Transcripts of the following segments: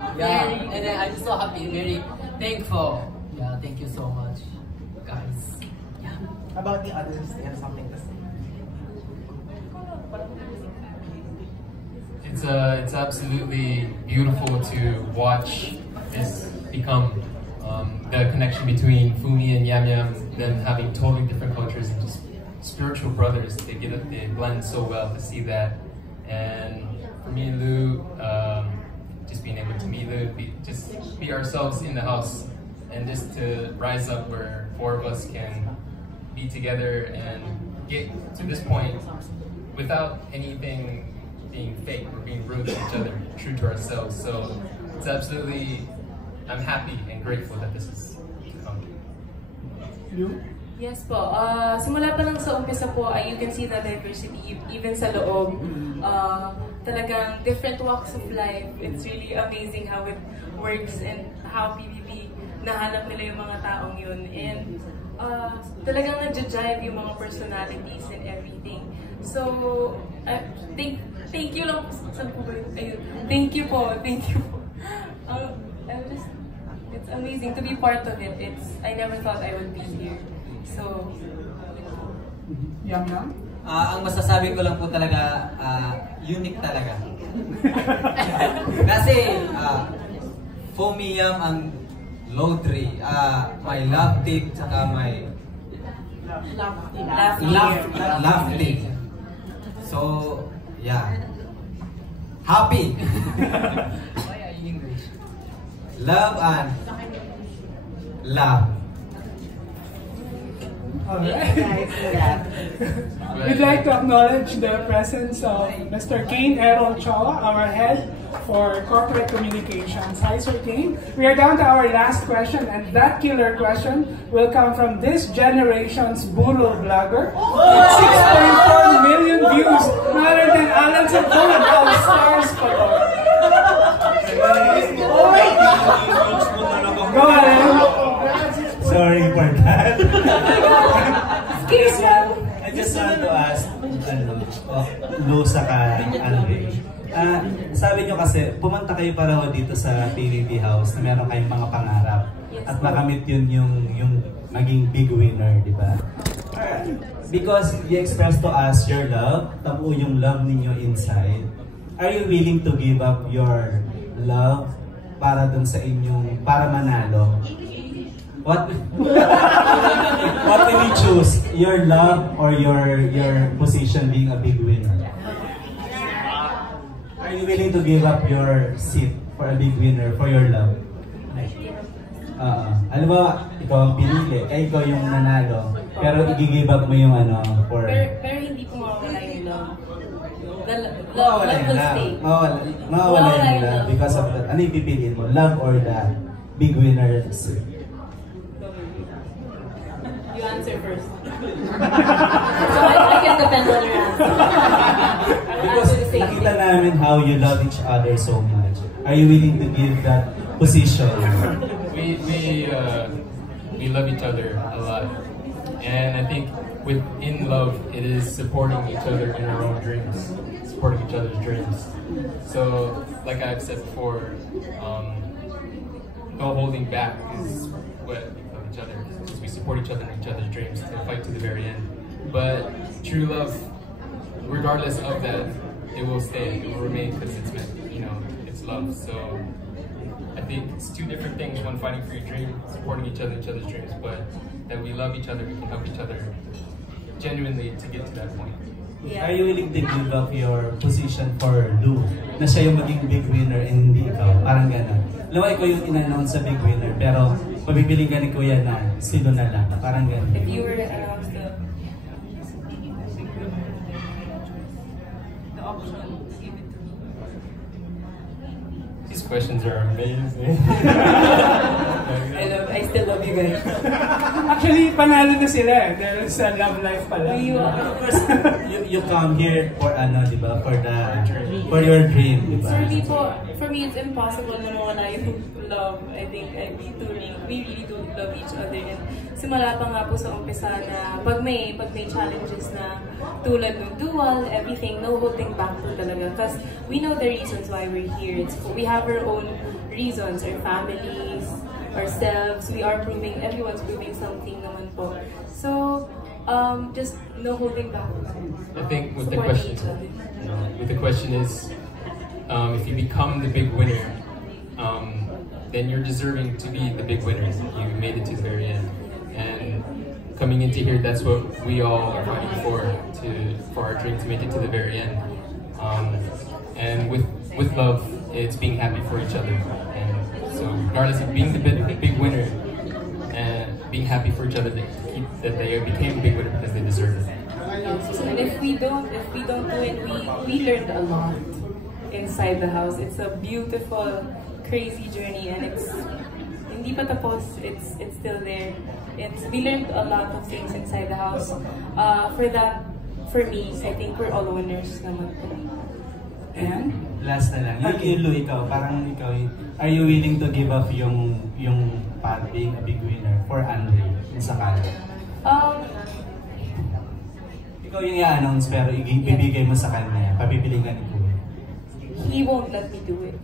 Yeah, and then I'm so happy, very thankful. Yeah, thank you so much, guys. Yeah. About the others, they have something to say. It's absolutely beautiful to watch this become the connection between Fumi and Yam Yam, them having totally different cultures and just spiritual brothers. They blend so well to see that. And for me and Lou, just being able to meet Lou, just be ourselves in the house, and just to rise up where four of us can be together and get to this point without anything being fake or being real to each other, true to ourselves. So it's absolutely, I'm happy and grateful that this has come. You? Yes po. Simula pa lang sa umpisa po, you can see the diversity even sa loob. Talagang different walks of life. It's really amazing how it works and how PBB nahanap nila yung mga taong yun. And talagang nag-jive yung mga personalities and everything. So, thank you lang. Saan po ba yun? Ayun. Thank you po. Thank you po. It's amazing to be part of it. I never thought I would be here. So, Yam Yam? Ang masasabi ko lang po talaga, unique talaga. Kasi, Fumi Yam ang Lottery, may love team, saka may love team. So, yeah. Happy! Love and love. We'd like to acknowledge the presence of Mr. Kane Errol Chowa, our head for corporate communications. Hi, Sir Kane. We are down to our last question, and that killer question will come from this generation's burro vlogger with 6.4 million views, rather than Alan Sabon, All Stars photo. Go ahead. Sorry for that. excuse me. I just want to ask, Lou saka Andre. Sabi nyo kasi, pumunta kayo pareho dito sa PBB House na meron kayong mga pangarap. At makamit yun yung maging big winner, di ba? Because you expressed to us your love, tabuo yung love ninyo inside. Are you willing to give up your love para dun sa inyong, para manalo? What will you choose? Your love or your position being a big winner? Are you willing to give up your seat for a big winner for your love? Alam mo, ikaw ang pinili, ikaw yung nanalo, pero i-give up mo yung for... Pero hindi po mawawala yung love. Love will stay. Mawawala yung love because of that. Ano yung pipiliin mo? Love or the big winner seat? You answer first. So I can depend on your answer. Because nakita namin how you love each other so much. Are you willing to give that position? We love each other a lot, and I think within love it is supporting each other in our own dreams, supporting each other's dreams. So, like I've said before, no holding back is what we love each other. We support each other in each other's dreams to fight to the very end. But true love, regardless of that, it will stay, it will remain because it's meant, it's love. So I think it's two different things, one fighting for your dream, supporting each other's dreams, but that we love each other, we can help each other genuinely to get to that point. Yeah. Are you willing to give up your position for Lou? Na siya yung maging big winner and hindi ikaw? Parang gano'n. Alam mo, ikaw yung in-announce sa big winner, pero pabibiling ka ni Kuya na sino na lang. Parang gano'n. If you were to announce the option, give it to me. These questions are amazing. I still love you guys. Actually, panalo na sila eh. There is a love life pala. You come here for di ba? For your dream, di ba? For me, it's impossible na mawala yung love. I think we really do love each other. And simula pa nga po sa umpisa na pag may challenges na tulad ng dual, everything, no holding back po talaga. Because we know the reasons why we're here. We have our own reasons, our families, ourselves, we are proving, everyone's proving something naman po. So, just no holding back. I think with the question is, if you become the big winner, then you're deserving to be the big winner. You made it to the very end, and coming into here, that's what we all are fighting for our dream to make it to the very end. And with love, it's being happy for each other. And so, regardless of being the big winner and being happy for each other, that they became a big winner because they deserve it. And if we don't do it, we learned a lot inside the house. It's a beautiful, crazy journey, and it's hindi pa tapos. It's still there. We learned a lot of things inside the house. For me, I think we're all winners naman po. And last na lang, yung Lu, ikaw, are you willing to give up yung part being a big winner for Andre kung sakali? Ikaw yung i-announce pero ibibigay mo sa kanya, papipiliin ka ni Kuya. He won't let me do it.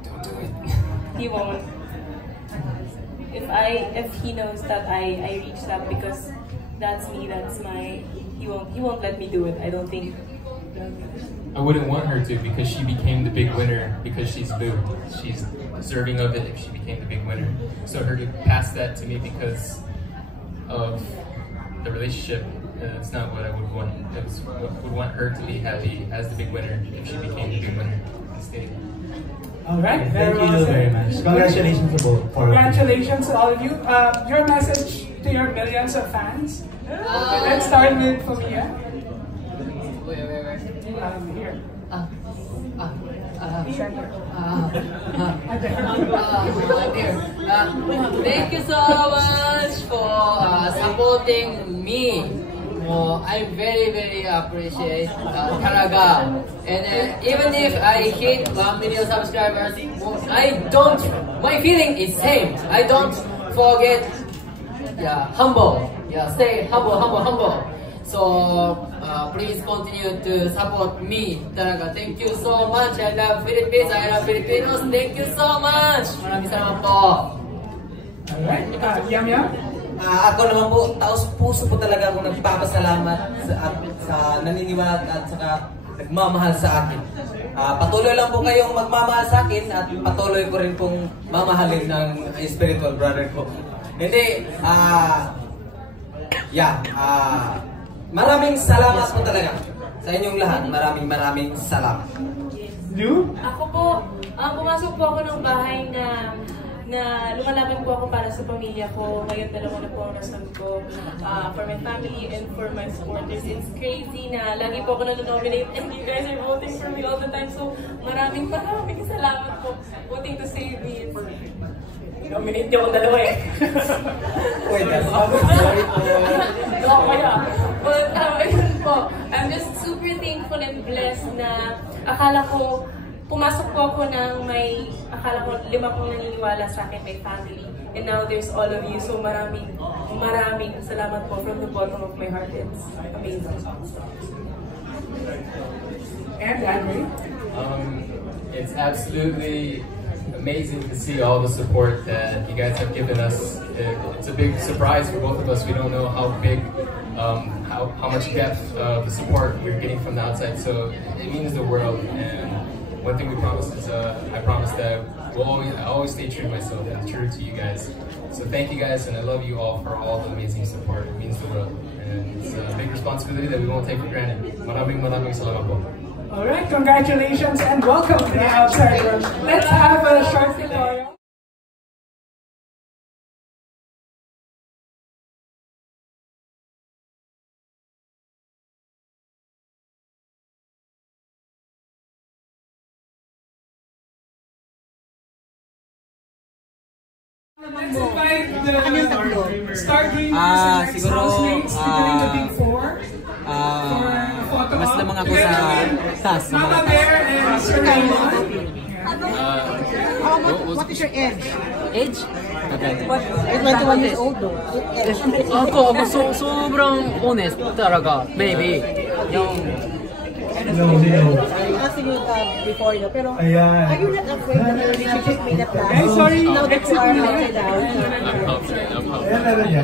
Don't do it. He won't. If he knows that I reached that because that's me, that's my, he won't let me do it. I don't think. I wouldn't want her to, because she became the big winner because she's Lu. She's deserving of it if she became the big winner. So her to pass that to me because of the relationship, it's not what I would want. I would want her to be happy as the big winner if she became the big winner instead. all right, Thank you very much. Congratulations to both. Congratulations to all of you. Your message to your millions of fans. Let's start with Fumia. Where? Here. Thank you so much for supporting me. I very appreciate talaga. And even if I hit 1 million subscribers, my feeling is same. I don't forget, humble. Stay humble. So please continue to support me talaga. Thank you so much. I love Philippines. I love Filipinos. Thank you so much. Maraming salamat po. Alright, Yam. Ako naman po, taos-puso po talaga akong nagpapasalamat sa naniniwala at saka nagmamahal sa akin. Patuloy lang po kayong magmamahal sa akin at patuloy ko rin pong mamahalin ng spiritual brother ko. Hindi, maraming salamat po talaga sa inyong lahat. Maraming salamat. Lu? Ako po, pumasok po ako ng bahay na lumalaban po ako para sa pamilya ko. Ngayon, dalawa na po ang nasunod ko for my family and for my supporters. It's crazy na lagi po ako na-nominate and you guys are voting for me all the time. So, maraming salamat po voting to save me. Nominate niyo akong dalawa eh. Sorry po. But, ayun po, I'm just super thankful and blessed na akala ko, pumasok po ako ng akala ko 5 kong naniniwala sa akin, my family. And now there's all of you. So maraming salamat po from the bottom of my heart. It's amazing. And Andre? It's absolutely amazing to see all the support that you guys have given us. It's a big surprise for both of us. We don't know how big, how much depth of the support we're getting from the outside. So it means the world. And one thing we promised is I promise that I always stay true to myself and true to you guys. So thank you guys, and I love you all for all the amazing support. It means the world, and it's a big responsibility that we won't take for granted. Maraming salamat po. All right, congratulations and welcome to the outside world. Let's have a short tutorial. Let's invite the Star Dreamers and Rex housemates to doing the Big Four for a photo Mas op. lamang ako sa taas. Mama Bear and Sir Raymond. What is your age? Age? 21 years old though. Ako sobrang honest talaga, baby. Yung asking you before, no? Pero Ayan. are you not afraid that the relationship may not last? Ay, sorry. Now that you are upside down. Ayan, meron yan.